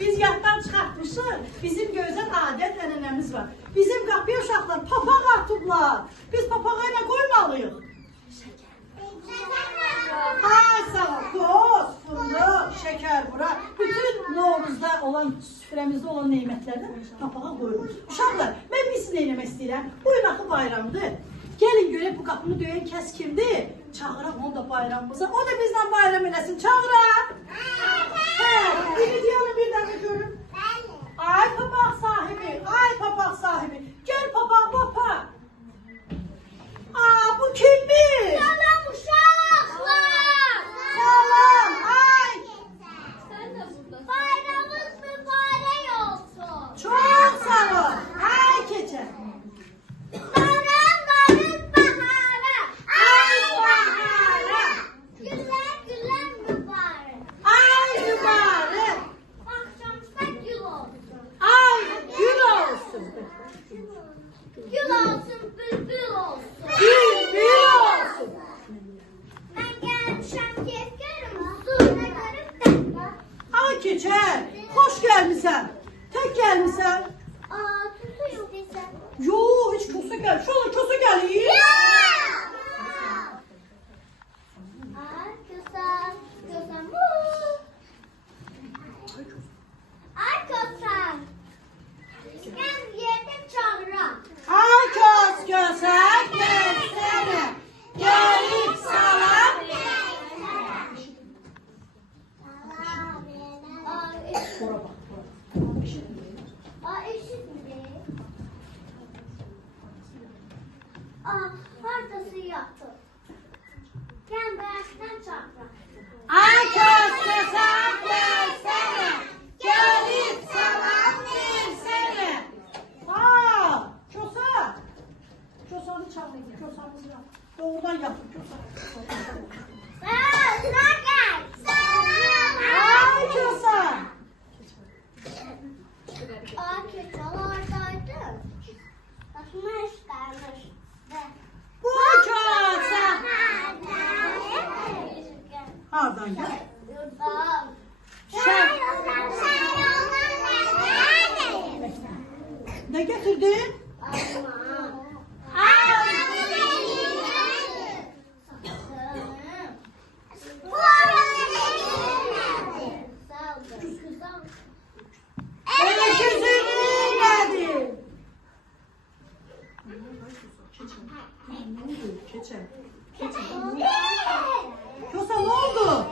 Biz yaddan çıxartmışıq, bizim gözəl adət ənənəmiz var. Bizim qapıya uşaqlar papaq atıblar. Biz papağa ilə qoymalıyıq. Ay sağ ol, toz, fındıq, şəkər bura. Bütün Novruzda olan, süfrəmizdə olan neymətlərdən papağa qoyulur. Uşaqlar, mən bir sizin eləmək istəyirəm. Bugün axı bayramdır. Gəlin görək bu qapını döyən kəs kimdir? Çağıraq onu da bayramımıza. O da bizdən bayram eləsin. Çağıraq. Biri diyelim bir dəfə görüm. Ay papaq sahibi, ay papaq sahibi. Gel papaq papaq. Aa bu kimdir? Salam uşaqlar. Salam, ay. Sen de burada. Bayramınız mübarək olsun. Çok sağ ol. Ay keçə. Bayramların baharı. Ay baharı. Güller güller mübarək. Ay mübarək. Axşamsa gül olsun. Ay gül olsun. Gül olsun, bülbül olsun. Bülbül olsun. Mən gəlmişəm kefkərim, suyuna görüb də. Ay keçər. Hoş gəlmisən. Tək gəlmisən. Aa, tutu istəyirsən. Yo, hiç kosa gel. Şuna kosa gel. Ay kızım, kızım. Ay kızım. Gel yerden çağıram. Ay köz köse gelsene. Gelip salam. Aa, eşitmedi. Aa, haritası yaptı. Gel bıraktan çağıram. Ay köz köse gelsene. Gelip salam versene. Aa, köse. Kösanı çağırın. Kösanızı yap. Doğrudan yapın köse. Aa, gel. Ay köse. Aa, keçal oradaydı. Bakmış, kalmış. Bu köse. Hardan gel. Yurdan. Sen ne getirdin? Öküzünü nedir? Keçer. Köse ne oldu?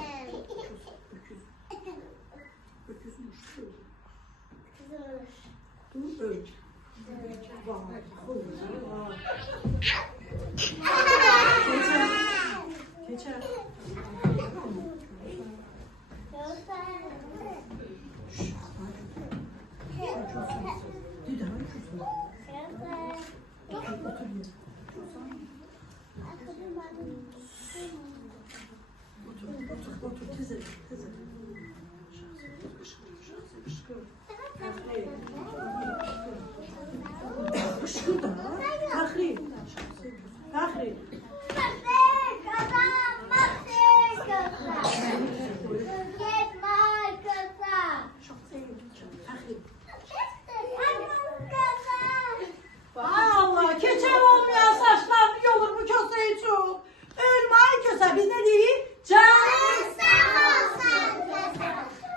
Keçer. Otur teze. Işkı da. Fahri. Fahri. Allah keçer olmayan saçlar yolur bu köse için. Ölme ay köse biz ne diyeyim? Canın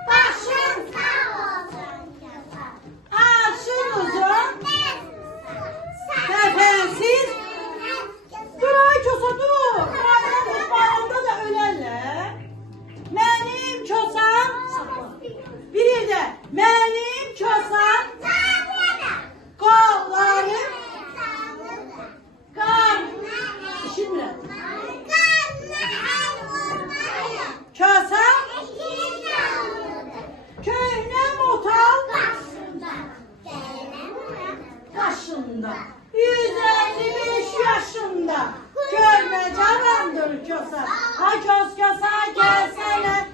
başın açın uzun. Tefensiz. Dur ay köse dur. Bayramda da ölerler. Benim kösem. Bir de benim kösem. Kollarım. Şimdi. Kösem. Köhne motal. Başında. 155 yaşında. Görme canandır köse. Ay kös köse gelsene.